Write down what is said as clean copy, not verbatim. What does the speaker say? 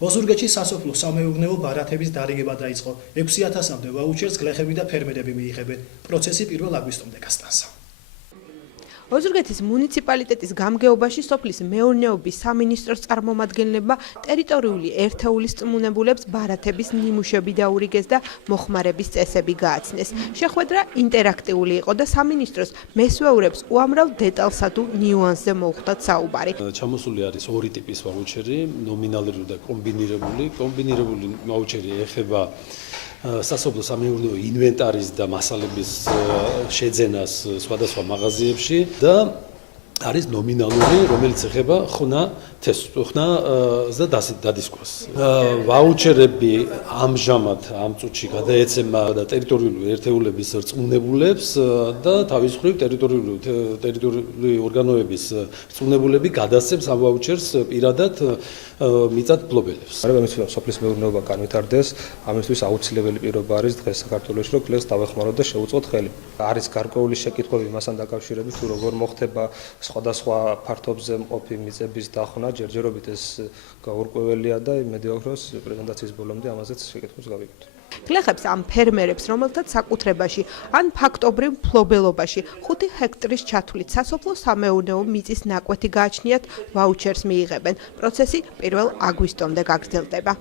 ოზურგეთში სასოფლო სამეურნეო ბარათების დარიგება დაიწყო. 6000-მდე ვაუჩერს გლეხები და ფერმერები მიიღებენ. პროცესი 1 აგვისტომდე გასტანს. ოზურგეთის მუნიციპალიტეტის გამგეობაში სოფლის მეურნეობის სამინისტროს წარმომადგენლებმა ტერიტორიული ერთეულის წმუნებულებს ბარათების ნიმუშები დაურიგეს და მოხმარების წესები გააცნეს. შეხვედრა ინტერაქტიული იყო და სამინისტროს მესვეურებს უამრავ დეტალსა თუ ნიუანსზე მოუხდათ საუბარი. ჩამოსული არის ორი ტიპის ვაუჩერი, ნომინალური და კომბინირებული. კომბინირებული ვაუჩერი ეხება სასოფლო სამეურნეო ინვენტარის და მასალების შეძენას სხვადასხვა მაღაზიებში და არის ნომინალური, რომელიც ეხება ხნას და დადისკვას. ვაუჩერები ამჟამად ამ წუთში გადაეცემა და ტერიტორიული ერთეულების რწმუნებულებს და თავის მხრივ ტერიტორიული ორგანოების რწმუნებულები გადასცემს ამ ვაუჩერს პირადად მიწად მფლობელებს. სოფლის მეურნეობა განვითარდეს, ამისთვის აუცილებელი პირობა არის დღეს საქართველოში, რომ კლდეს დავეხმაროთ და შევუწყოთ ხელი. არის გარკვეული შეკითხვები მასთან დაკავშირებით, თუ როგორ მოხდება სხვადასხვა ფართობზე მყოფი მიწების დახნა, ჯერჯერობით ეს გაურკვეველია და იმედი აქვს, რომ პრეზენტაციის ბოლომდე ამაზეც შეკითხვებს გავიგებთ. გლეხებს ამ ფერმერებს, რომელთაც საკუთრებაში ან ფაქტობრივ მფლობელობაში 5 ჰექტრის ჩათვლით სასოფლო სამეურნეო მიწის ნაკვეთი გააჩნიათ, ვაუჩერს მიიღებენ. პროცესი 1 აგვისტომდე გაგრძელდება.